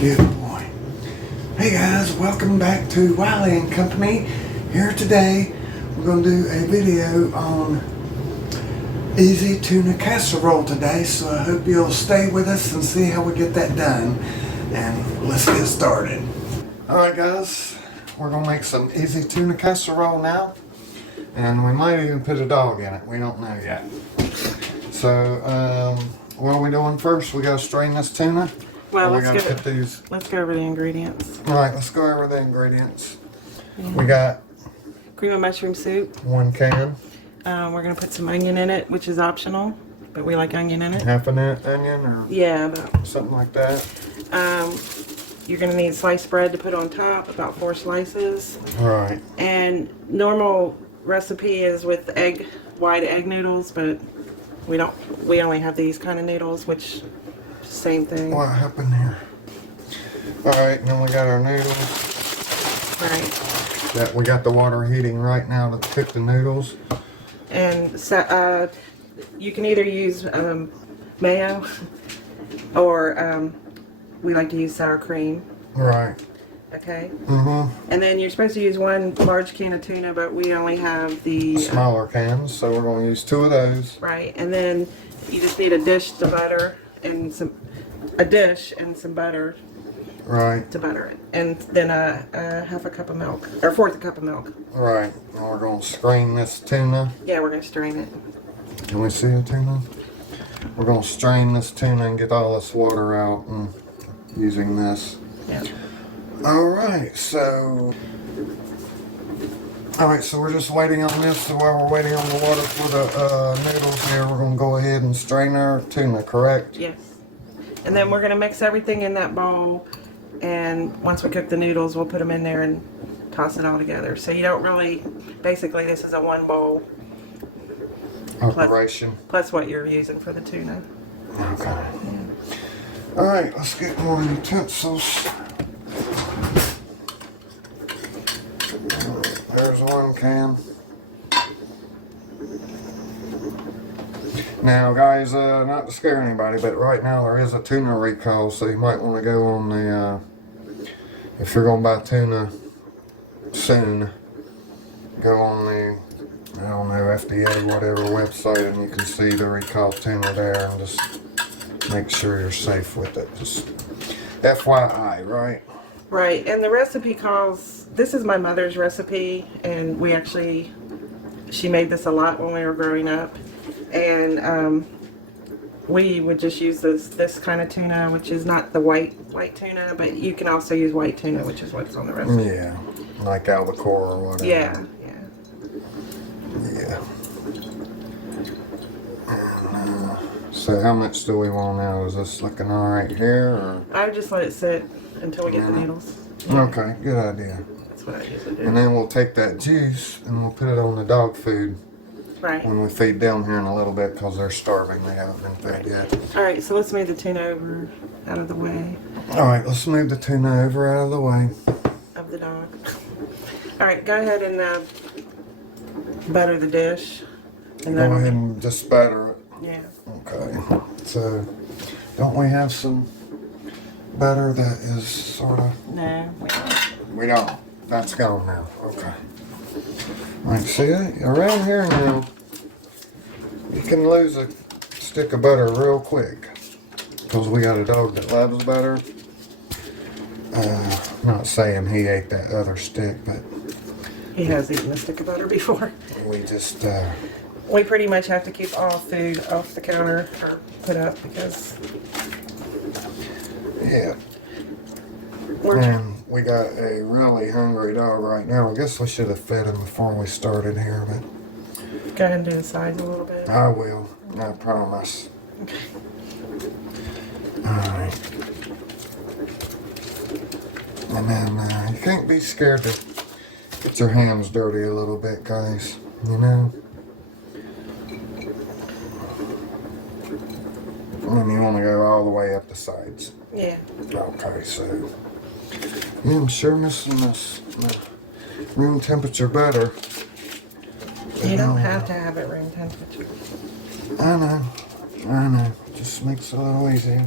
Good boy. Hey guys, welcome back to Wiley Company. Here today, we're going to do a video on easy tuna casserole today. So I hope you'll stay with us and see how we get that done. And let's get started. Alright guys, we're going to make some easy tuna casserole now. And we might even put a dog in it. We don't know yet. So, what are we doing first? We got to strain this tuna. Well, let's go over the ingredients. Alright, let's go over the ingredients. Yeah. We got cream of mushroom soup. 1 can. We're going to put some onion in it, which is optional, but we like onion in it. Half an onion or about something like that. You're going to need sliced bread to put on top, about 4 slices. Alright. And normal recipe is with white egg noodles, but we only have these kind of noodles, which same thing. What happened here? Alright, and then we got our noodles. Right. We got the water heating right now to cook the noodles. And so, you can either use mayo or we like to use sour cream. Right. Okay. Mm-hmm. And then you're supposed to use 1 large can of tuna, but we only have the smaller cans, so we're going to use 2 of those. Right. And then you just need a dish to butter and some butter. Right. To butter it, and then a half a cup of milk or 1/4 cup of milk. Right. And we're going to strain this tuna. Yeah, we're going to strain it. Can we see the tuna? We're going to strain this tuna and get all this water out and using this. Yeah. Alright, so we're just waiting on this. So while we're waiting on the water for the noodles here, we're going to go ahead and strain our tuna, correct? Yes. And then we're going to mix everything in that bowl, and once we cook the noodles, we'll put them in there and toss it all together. So you don't really, basically this is a 1 bowl operation. Plus what you're using for the tuna. Okay. Yeah. Alright, let's get more utensils. There's 1 can. Now guys, not to scare anybody, but right now there is a tuna recall, so you might want to go on the, if you're going to buy tuna soon, go on the, I don't know, FDA, whatever website, and you can see the recall tuna there, and just make sure you're safe with it. Just FYI, right? Right, and the recipe calls, this is my mother's recipe, and she made this a lot when we were growing up. And we would just use this kind of tuna, which is not the white tuna, but you can also use white tuna, which is what's on the recipe. Yeah, like albacore or whatever. Yeah. So how much do we want now? Is this looking all right here? Or? I would just let it sit until we get the noodles. Yeah. Okay, good idea. That's what I usually do. And then we'll take that juice and we'll put it on the dog food. Right. When we feed down here in a little bit, because they're starving. They haven't been fed yet. Alright, so let's move the tuna over out of the way. Alright, let's move the tuna over out of the way. Of the dog. Alright, go ahead and butter the dish. And go ahead and just batter it. Yeah. Okay. So, don't we have some butter that is sort of... No, we don't. We don't. That's gone now. Okay. Alright, see, around here now, you can lose a stick of butter real quick. Because we got a dog that loves butter. Not saying he ate that other stick, but... He has eaten a stick of butter before. We just, we pretty much have to keep all food off the counter or put up because... Yeah. And we got a really hungry dog right now. I guess we should have fed him before we started here, but... Go ahead and do the sides a little bit. I will. I promise. Okay. Alright. And then, you can't be scared to get your hands dirty a little bit, guys. You know? And then you want to go all the way up the sides. Yeah. Okay, so... Yeah, I'm sure missing this room temperature butter. You don't have to have it room temperature. I know. Just makes it a little easier.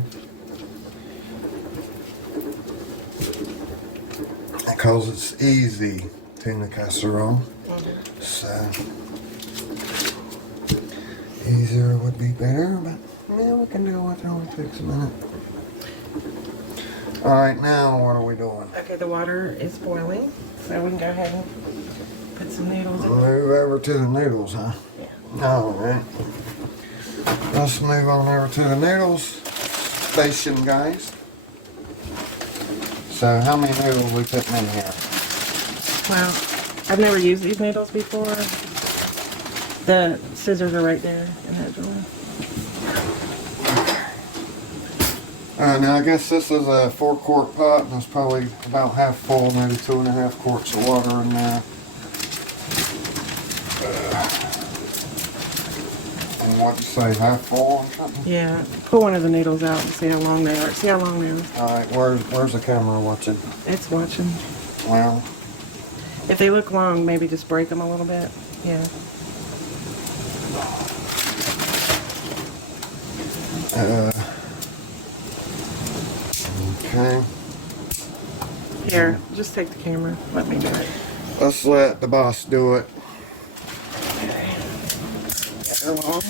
because it's easy tuna casserole. So easier would be better, but yeah, we can do it. It only takes a minute. All right, now what are we doing? Okay, the water is boiling, so we can go ahead and put some noodles in. Move over to the noodles, huh? Yeah. All right. Let's move on over to the noodles station, guys. So how many noodles we putting in here? Well, I've never used these noodles before. The scissors are right there in that drawer. Now I guess this is a 4-quart pot, and it's probably about half full, maybe 2.5 quarts of water in there. And what'd you say, half full or something? Yeah, pull one of the noodles out and see how long they are. See how long they are. Alright, where's the camera watching? It's watching. Well, If they look long, maybe just break them a little bit. Yeah. okay. Here, just take the camera. Let me do it. Let's let the boss do it. Okay. Get her long.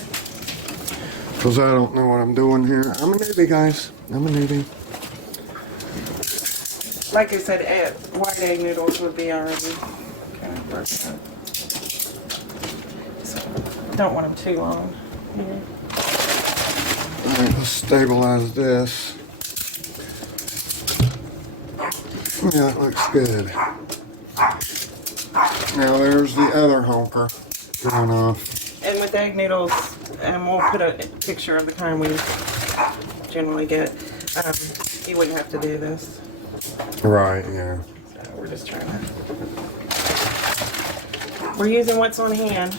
Because I don't know what I'm doing here. I'm a newbie, guys. I'm a newbie. Like I said, white egg noodles would be already kind of broken up. So, don't want them too long. Yeah. Alright, let's stabilize this. Yeah, that looks good. Now there's the other honker going off. And with egg noodles, and we'll put a picture of the kind we generally get, you wouldn't have to do this. Right, yeah. So we're just trying to... We're using what's on hand.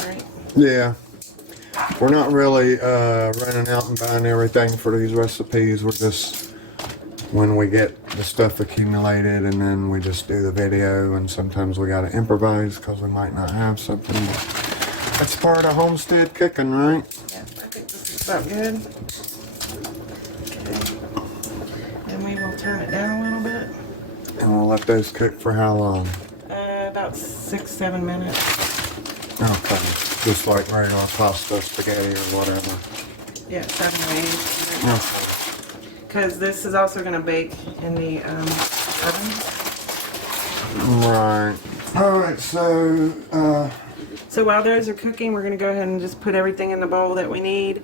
Alright. Yeah. We're not really running out and buying everything for these recipes. We're just, when we get the stuff accumulated, and then we just do the video, and sometimes we gotta improvise because we might not have something. That's part of homestead cooking, right? Yeah, I think this is about good. Okay. And we will turn it down a little bit. And we'll let those cook for how long? About 6-7 minutes. Okay. Just like regular pasta, spaghetti, or whatever. Yeah, 7 or 8 minutes. Okay. Because this is also going to bake in the oven. Right. Alright, so, So while those are cooking, we're going to go ahead and just put everything in the bowl that we need.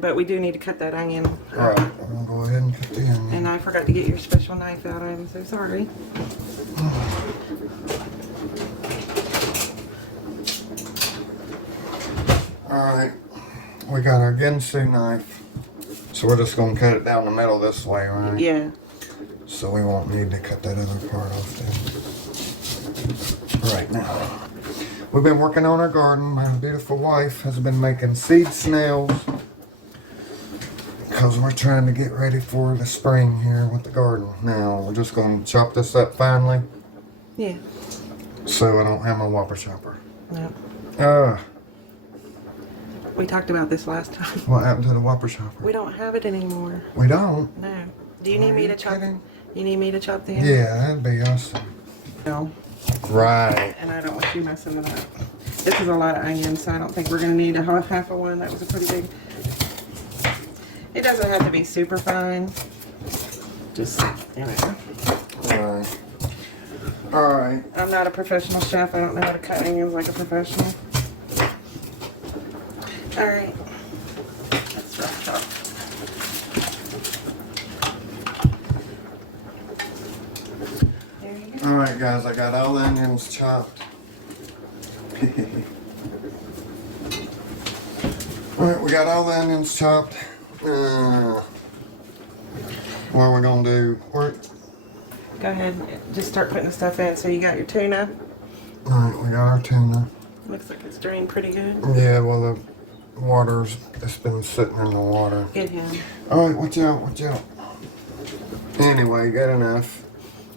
But we do need to cut that onion. alright, I'm gonna go ahead and cut the onion. And I forgot to get your special knife out. I'm so sorry. Alright, we got our Ginsu knife. So we're just gonna cut it down the middle this way, right? Yeah. So we won't need to cut that other part off then. Right now. We've been working on our garden. My beautiful wife has been making seed snails. Because we're trying to get ready for the spring here with the garden. Now, we're just gonna chop this up finely. Yeah. So I don't have my whopper chopper. No. We talked about this last time. What happened to the whopper chopper? We don't have it anymore. We don't? No. Do you need Are me you to chop? kidding? You need me to chop the onion? Yeah, that'd be awesome. No. Right. And I don't want you messing with that. This is a lot of onion, so I don't think we're going to need a half of one. That was a pretty big. It doesn't have to be super fine. Just, you know. Alright. Alright. I'm not a professional chef. I don't know how to cut onions like a professional. Alright. Let's rough chop. There you go. Alright guys, I got all the onions chopped. Alright, we got all the onions chopped. What are we gonna do? Go ahead, just start putting the stuff in. So you got your tuna. Alright, we got our tuna. Looks like it's drained pretty good. Yeah, well the water's, it's been sitting in the water. Good, yeah. Alright, watch out, watch out. Anyway, good enough.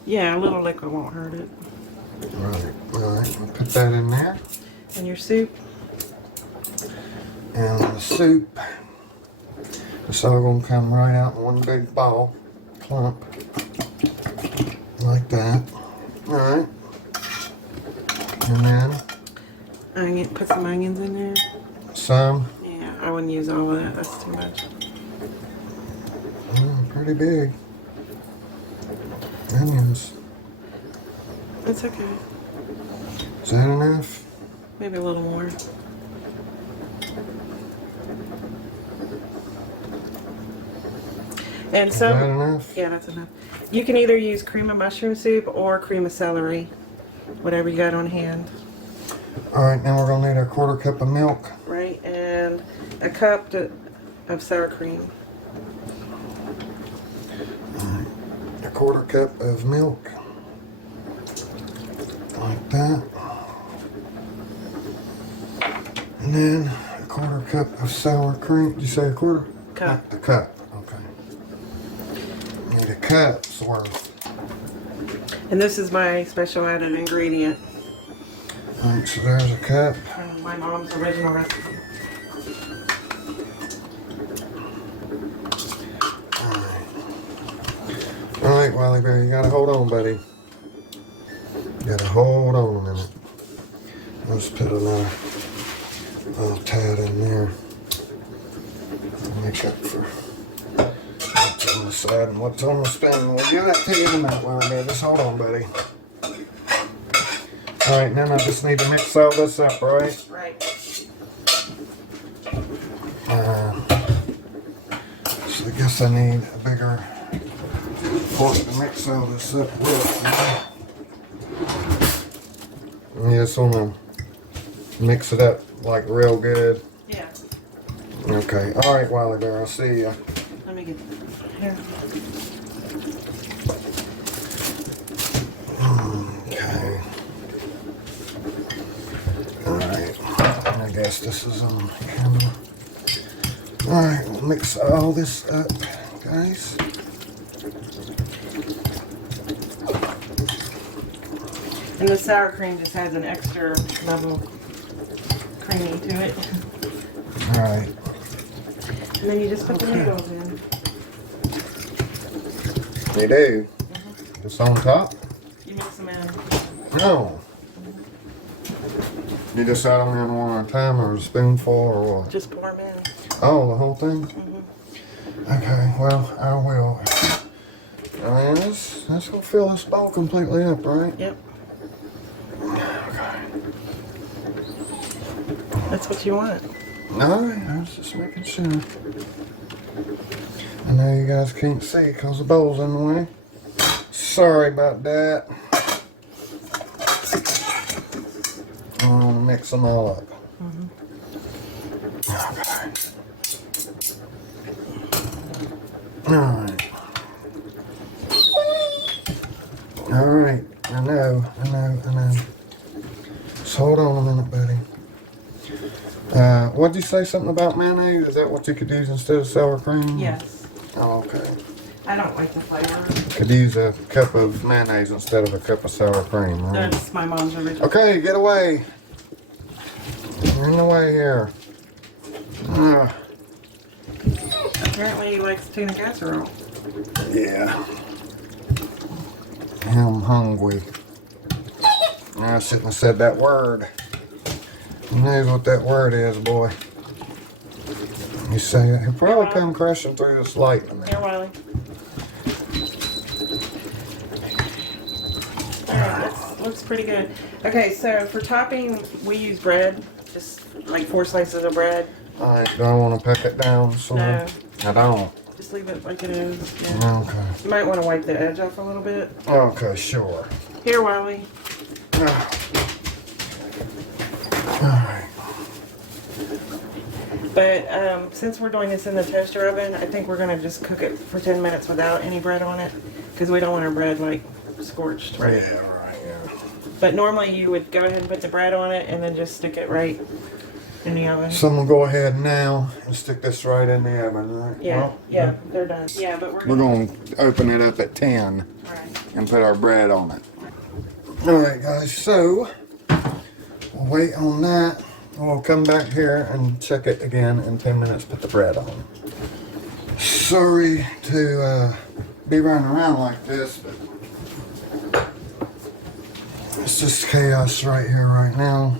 Yeah, a little liquid won't hurt it. Alright, we'll put that in there. And your soup. And the soup. It's all gonna come right out in one big ball. Clump. Like like that. Alright. And then Onion, put some onions in there. some. Yeah, I wouldn't use all of that. That's too much. Pretty big. Onions. It's okay. Is that enough? Maybe a little more. And Is that some, enough? yeah, that's enough. You can either use cream of mushroom soup or cream of celery, whatever you got on hand. Alright, now we're gonna need a 1/4 cup of milk. Right, and a cup of sour cream. Alright, a 1/4 cup of milk. Like that. And then a 1/4 cup of sour cream. Did you say a 1/4? Cup. A cup, okay. Need a cup's worth. And this is my special added ingredient Alright, so there's a cup. from my mom's original recipe. Alright, Wiley Bear, you gotta hold on, buddy. You gotta hold on a minute. Let's put another little tad in there. Make up for what's on the side and what's on the spoon. We'll give that to you in a minute, Wiley Bear. Just hold on, buddy. Alright, now I just need to mix all this up, right? Right. So I guess I need a bigger fork to mix all this up with. You just want to mix it up like real good. Yeah. Okay. Alright, Wiley Bear, I'll see ya. Let me get here. Okay. Alright. I guess this is on camera. Alright, we'll mix all this up, guys. And the sour cream just adds an extra level creamy to it. Alright. And then you just put the noodles in. You do? Just on top? You mix them in. No. You just add them in one at a time, or a spoonful, or what? Just pour them in. Oh, the whole thing? Okay, well, I will. And this will fill this bowl completely up, right? Yep. Okay. That's what you want. Alright, I was just making sure. I know you guys can't see because the bowl's in the way. Sorry about that. I'm gonna mix them all up. Okay. Alright. Alright, I know. Just hold on a minute, buddy. What'd you say, something about mayonnaise? Is that what you could use instead of sour cream? Yes. Oh, okay. I don't like the flavor. Could use a cup of mayonnaise instead of a cup of sour cream, right? That's my mom's original. Okay, get away. You're in the way here. Apparently he likes tuna casserole. Yeah. I'm hungry. I shouldn't have said that word. Who knows what that word is, boy? You say it. He'll probably come crashing through this light in a minute. Here, Wiley. Alright, that looks pretty good. Okay, so for topping, we use bread. Just like 4 slices of bread. Alright, do I want to pack it down? So No. I don't. Just leave it like it is. Yeah. Okay. You might want to wipe the edge off a little bit. Okay, sure. Here, Wiley. Alright. But since we're doing this in the toaster oven, I think we're going to just cook it for 10 minutes without any bread on it. Because we don't want our bread like scorched. Right? Yeah, right, yeah. But normally you would go ahead and put the bread on it and then just stick it right in the oven. So I'm going to go ahead now and stick this right in the oven, right? Yeah, Well, yeah, they're done. Yeah, but we're going to open it up at 10 Right. and put our bread on it. Alright guys, so we'll wait on that. We'll come back here and check it again in 10 minutes, put the bread on. Sorry to be running around like this, but It's just chaos right here, right now.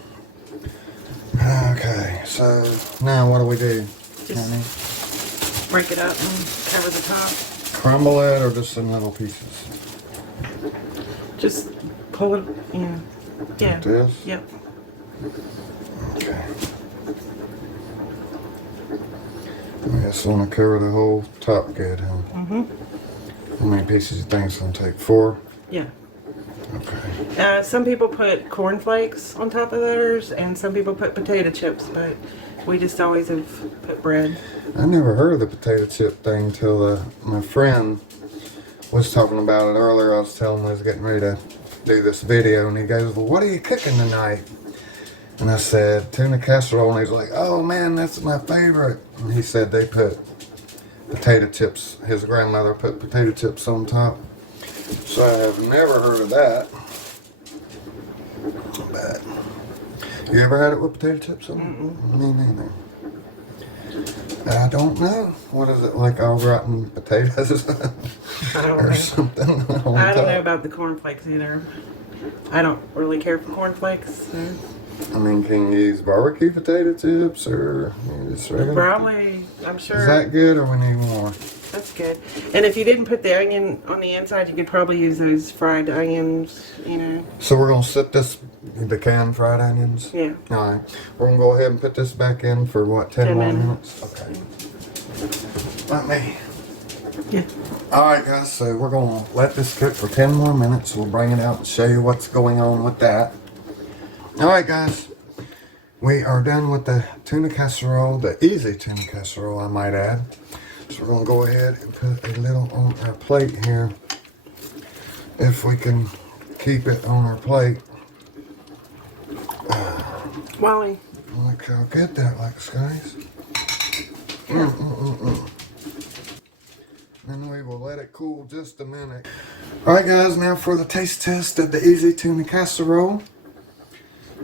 Okay, so now what do we do? Just break it up and cover the top. Crumble it or just in little pieces? Just pull it, yeah. Like this? Yep. Okay. I just want to cover the whole top good, huh? Mm-hmm. How many pieces do you think it's going to take? 4? Yeah. Okay. Some people put corn flakes on top of theirs, and some people put potato chips, but we just always have put bread. I never heard of the potato chip thing till my friend was talking about it earlier. I was telling him I was getting ready to do this video, and he goes, well, what are you cooking tonight? And I said, tuna casserole, and he's like, oh man, that's my favorite. And he said they put potato chips, his grandmother put potato chips on top. So I have never heard of that. But you ever had it with potato chips on it? Me neither. I don't know. What is it, like all rotten potatoes? I don't or know. something on I don't top? know about the corn flakes either. I don't really care for corn flakes. So. I mean, can you use barbecue potato chips or just regular? Probably, I'm sure. Is that good or we need more? That's good. And if you didn't put the onion on the inside, you could probably use those fried onions, you know. So we're going to set the canned fried onions? Yeah. All right. We're going to go ahead and put this back in for what, 10 more minutes? Okay. Let me. Yeah. All right, guys. So we're going to let this cook for 10 more minutes. We'll bring it out and show you what's going on with that. All right, guys. We are done with the tuna casserole, the easy tuna casserole, I might add. So we're going to go ahead and put a little on our plate here. If we can keep it on our plate. Wiley. Look how good that looks, guys. And we will let it cool just a minute. Alright guys, now for the taste test of the easy tuna casserole.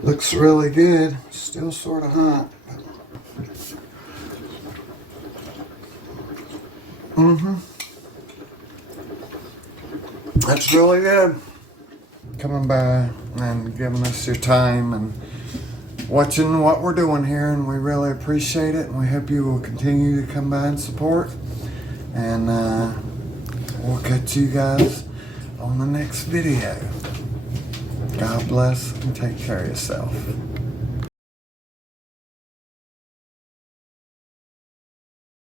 Looks really good. Still sort of hot. That's really good. Coming by and giving us your time and watching what we're doing here, and we really appreciate it, and we hope you will continue to come by and support, and we'll catch you guys on the next video. God bless and take care of yourself.